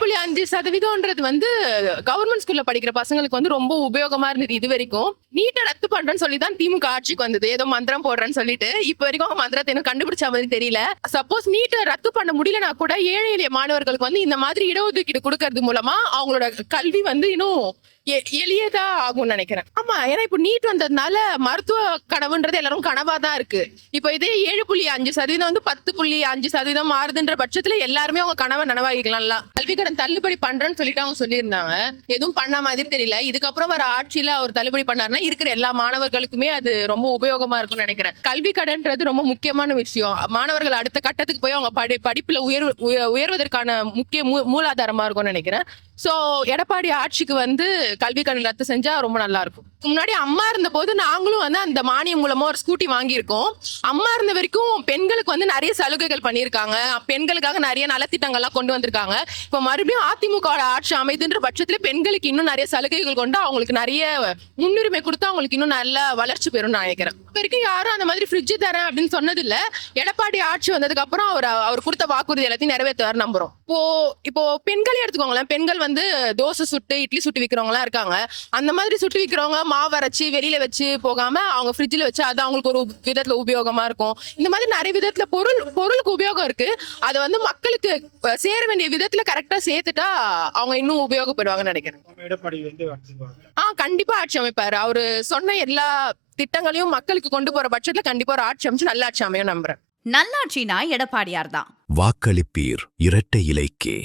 7.5% வந்து கவர்மெண்ட் ஸ்கூல்ல படிக்கிற பசங்களுக்கு வந்து ரொம்ப உபயோகமா இருந்தது இது வரைக்கும். நீட்ட ரத்து பண்றேன்னு சொல்லி தான் திமுக ஆட்சிக்கு வந்தது. ஏதோ மந்திரம் போடுறேன்னு சொல்லிட்டு. இப்ப வரைக்கும் அவங்க மந்திரத்தை இன்னும் கண்டுபிடிச்ச மாதிரி தெரியல. சப்போஸ் நீட்ட ரத்து பண்ண முடியலனா கூட ஏழை எளிய மாணவர்களுக்கு வந்து இந்த மாதிரி இடஒதுக்கீடு கொடுக்கறது மூலமா அவங்களோட கல்வி வந்து இன்னும் எளியதா ஆகும்னு நினைக்கிறேன். ஆமா, ஏன்னா இப்ப நீட் வந்ததுனால மருத்துவ கனவுன்றது எல்லாரும் கனவா தான் இருக்கு. இப்ப இதே 7.5% வந்து 10.5% மாறுதுன்ற பட்சத்துல எல்லாருமே அவங்க கனவை நனவாகிக்கலாம்ல. கல்வி கடன் தள்ளுபடி பண்றேன்னு சொல்லிட்டு அவங்க சொல்லியிருந்தாங்க. எதுவும் பண்ண மாதிரி தெரியல. இதுக்கப்புறம் வர ஆட்சியில அவர் தள்ளுபடி பண்ணாருன்னா இருக்கிற எல்லா மாணவர்களுக்குமே அது ரொம்ப உபயோகமா இருக்கும்னு நினைக்கிறேன். கல்வி கடன்ன்றது ரொம்ப முக்கியமான விஷயம். மாணவர்கள் அடுத்த கட்டத்துக்கு போய் அவங்க படிப்புல உயர்வதற்கான முக்கிய மூலாதாரமா இருக்கும்னு நினைக்கிறேன். சோ எடப்பாடி ஆட்சிக்கு வந்து கல்வி கடன் ரத்து செஞ்சா ரொம்ப நல்லா இருக்கும். முன்னாடி அம்மா இருந்த போது நாங்களும் வந்து அந்த மானியம் மூலமா ஒரு ஸ்கூட்டி வாங்கியிருக்கோம். அம்மா இருந்த வரைக்கும் பெண்களுக்கு வந்து நிறைய சலுகைகள் பண்ணியிருக்காங்க. பெண்களுக்காக நிறைய நலத்திட்டங்கள்லாம் கொண்டு வந்திருக்காங்க. இப்ப மறுபடியும் அதிமுக ஆட்சி அமைதுன்ற பட்சத்துல பெண்களுக்கு இன்னும் நிறைய சலுகைகள் கொண்டு அவங்களுக்கு நிறைய முன்னுரிமை கொடுத்து அவங்களுக்கு இன்னும் நல்ல வளர்ச்சி பெறும் நான் நினைக்கிறேன். இப்ப வரைக்கும் யாரும் அந்த மாதிரி ஃப்ரிட்ஜ் தரேன் அப்படின்னு சொன்னது இல்ல. எடப்பாடி ஆட்சி வந்ததுக்கு அப்புறம் அவர் கொடுத்த வாக்குறுதி எல்லாத்தையும் நிறைவேற்றுவார் நம்புறோம். இப்போ பெண்களே எடுத்துக்கோங்களேன். பெண்கள் வந்து தோசை சுட்டு இட்லி சுட்டு விக்கிறவங்க எல்லாம் இருக்காங்க. அந்த மாதிரி சுட்டு விக்கிறவங்க மாவு அரைச்சு வெளியில வச்சு போகாம அவங்க ஃப்ரிட்ஜ்ல வச்சு அது அவங்களுக்கு ஒரு விதத்துல உபயோகமா இருக்கும். இந்த மாதிரி நிறைய விதத்துல பொருளுக்கு உபயோகம் இருக்கு. அதை வந்து மக்களுக்கு சேர வேண்டிய விதத்துல கரெக்டா சேர்த்துட்டா அவங்க இன்னும் உபயோகப்படுவாங்கன்னு நினைக்கிறேன். கண்டிப்பா ஆட்சி அமைப்பாரு. அவரு சொன்ன எல்லா திட்டங்களையும் மக்களுக்கு கொண்டு போற பட்சத்துல கண்டிப்பா ஒரு ஆட்சி அமைச்சு நல்ல ஆட்சி அமையும் நம்புறேன். நல்லாட்சினா எடப்பாடியார் தான். வாக்களிப்பீர் இரட்டை இலைக்கே.